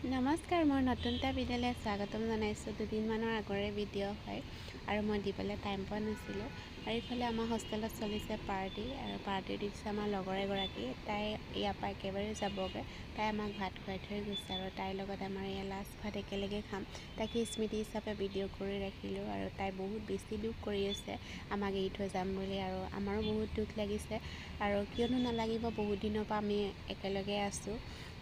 নমস্কাৰ, মোৰ নতুন এটা ভিডিঅ'লৈ স্বাগতম জনাইছোঁ। দুদিনমানৰ আগৰে ভিডিঅ' হয় আৰু মই দিবলৈ টাইম পোৱা নাছিলোঁ। আৰু ইফালে আমাৰ হোষ্টেলত চলিছে পাৰ্টি, আৰু পাৰ্টি দিছে আমাৰ লগৰ এগৰাকী। তাই ইয়াৰ পৰা একেবাৰে যাবগৈ। তাই আমাক ভাত খুৱাই থৈ গৈছে আৰু তাইৰ লগত আমাৰ ইয়াৰ লাষ্ট ভাত একেলগে খাম। তাকে স্মৃতি হিচাপে ভিডিঅ' কৰি ৰাখিলোঁ। আৰু তাই বহুত বেছি দুখ কৰি আছে আমাক এৰি থৈ যাম বুলি, আৰু আমাৰো বহুত দুখ লাগিছে। আৰু কিয়নো নালাগিব, বহুত দিনৰ পৰা আমি একেলগে আছোঁ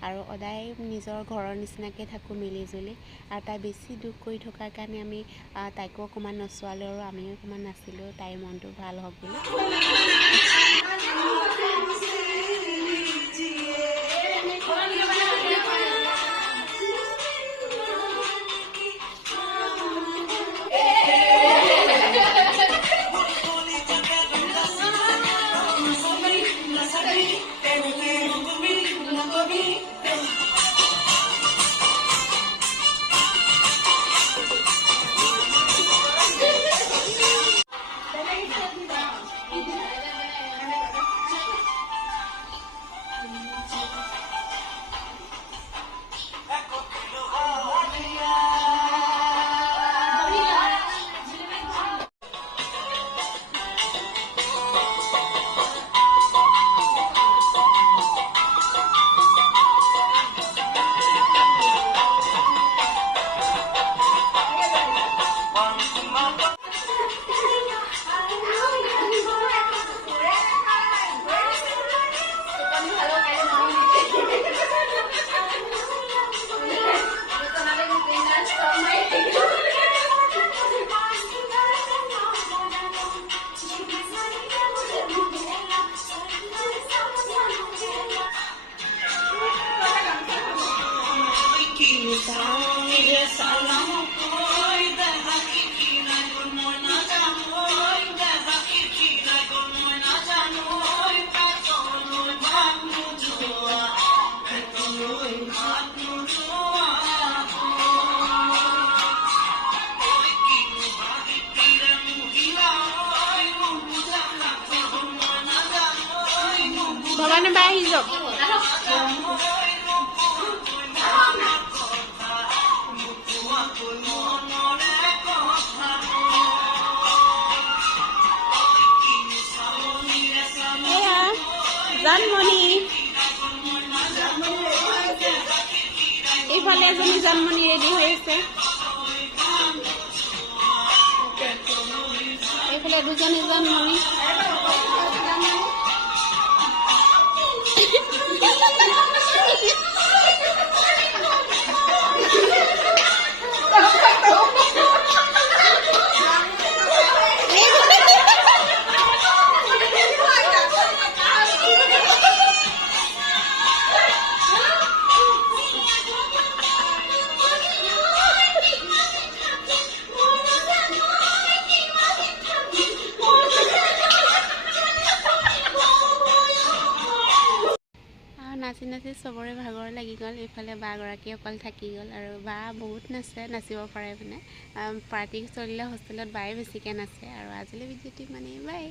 আৰু সদায় নিজৰ ঘৰৰ নিচিনাকৈ থাকোঁ মিলি জুলি। আৰু তাই বেছি দুখ কৰি থকাৰ কাৰণে আমি তাইকো অকণমান নচোৱালোঁ আৰু আমিও অকণমান নাছিলোঁ, তাইৰ মনটো ভাল হওক বুলি। ভগৱানে বাই আহি যাওক। জানমণি, এইফালে এজনী জানমণি ৰেডি হৈ আছে, এইফালে দুজনী জানমণি। নাচি নাচি চবৰে ভাগৰ লাগি গ'ল। এইফালে বাগৰাকী অকল থাকি গ'ল, আৰু বা বহুত নাচিব পাৰে মানে। পাৰ্টি চলিলে হোষ্টেলত বায়ে বেছিকৈ নাচে। আৰু আজিলৈ ভিডিঅ'টো ইমানেই, বাই।